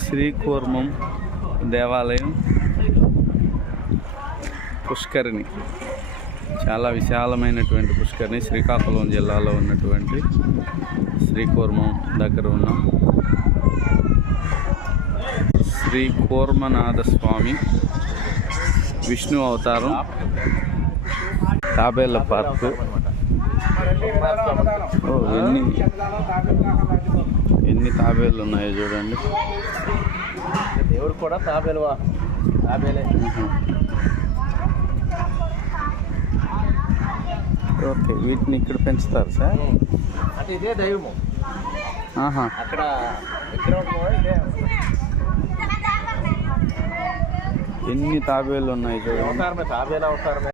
శ్రీకూర్మం దేవాలయం పుష్కరిణి, చాలా విశాలమైనటువంటి పుష్కరిణి, శ్రీకాకుళం జిల్లాలో ఉన్నటువంటి శ్రీకూర్మం దగ్గర ఉన్నాం. శ్రీ కూర్మనాథ స్వామి విష్ణు అవతారం, తాబేళ్ల పార్కు. ఎన్ని తాబేళ్ళు ఉన్నాయో చూడండి. దేవుడు కూడా తాబేలే. ఓకే, వీటిని ఇక్కడ పెంచుతారు సార్? అంటే ఇదే దైవము. అక్కడ ఎన్ని తాబేళ్ళు ఉన్నాయి చూడండి. తాబేలు అవతారమే.